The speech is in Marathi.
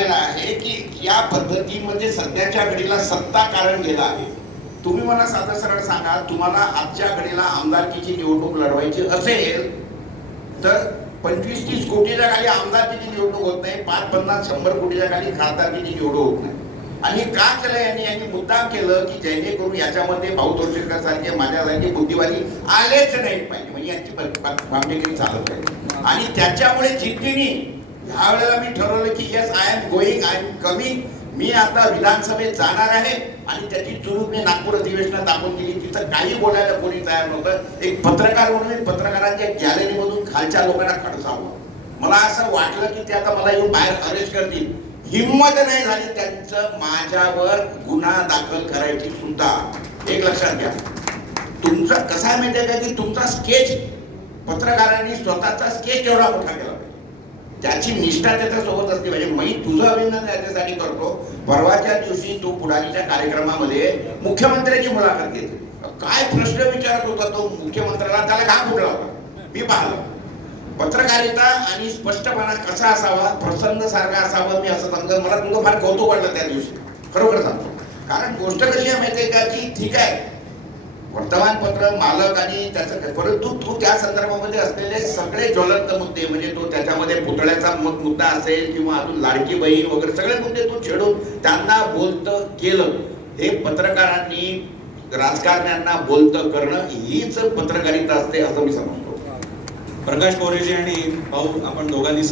आलेला आहे की या पद्धतीमध्ये सध्याच्या घडीला सत्ता कारण गेला आहे. तुम्ही मला साधं सरळ सांगा तुम्हाला आजच्या घडीला आमदारकीची निवडणूक लढवायची असेल तर पंचवीस तीस कोटीच्या खाली आमदारकीची निवडणूक होत नाही पाच पन्नास शंभर कोटीच्या खाली खासदारकीची निवडणूक होत नाही. आणि का केलं यांनी? यांनी मुद्दाम केलं की जेणेकरून याच्यामध्ये भाऊ तोरशेकर सारखे माझ्यासारखे बुद्धिवादी आलेच नाही पाहिजे. म्हणजे यांची भामटेगिरी चालत आहे आणि त्याच्यामुळे जिद्दीने ह्या वेळेला मी ठरवलं yes I am going I am coming मी आता विधानसभेत जाणार आहे आणि त्याची चुरूक मी नागपूर अधिवेशनात दाखवून दिली. तिथं काही बोलायला कोणी तयार नव्हतं. एक पत्रकार म्हणून मी पत्रकारांच्या गॅलरीमधून खालच्या लोकांना खडसावलं. मला असं वाटलं की ते आता मला येऊन बाहेर अरेस्ट करतील. हिंमत नाही झाली. त्यांचं माझ्यावर गुन्हा दाखल करायची सुद्धा. एक लक्षात घ्या. तुमचा कसा आहे माहितीये का की तुमचा स्केच पत्रकारांनी स्वतःचा स्केच एवढा मोठा केला. त्याची निष्ठा त्याच्या सोबत असली पाहिजे म्हणजे मी तुझं अभिनंदन याच्यासाठी करतो. परवाच्या दिवशी तो पुढारीच्या कार्यक्रमामध्ये मुख्यमंत्र्याची मुलाखत घेतली. काय प्रश्न विचारत होता तो मुख्यमंत्र्याला? त्याला का फुटला होता. मी पाहिलं. पत्रकारिता आणि स्पष्टपणा कसा असावा प्रसन्न सारखा असावा मी असं समजत मला तुझं फार कौतुक वाटलं त्या दिवशी. खरोखर सांगतो. कारण गोष्ट कशी आहे माहितीये का? की ठीक आहे. वर्तमानपत्र मालक आणि त्याचं परंतु तू त्या संदर्भामध्ये असलेले सगळे ज्वलंत मुद्दे म्हणजे तो त्याच्यामध्ये पुतळ्याचा मुद्दा असेल किंवा अजून लाडकी बहीण वगैरे सगळे मुद्दे तू छेडून त्यांना बोलतं केलं हे पत्रकारांनी राजकारण्यांना बोलतं करणं हीच पत्रकारिता असते असं मी समजतो. प्रकाश कोरेजी आणि भाऊ आपण दोघांनी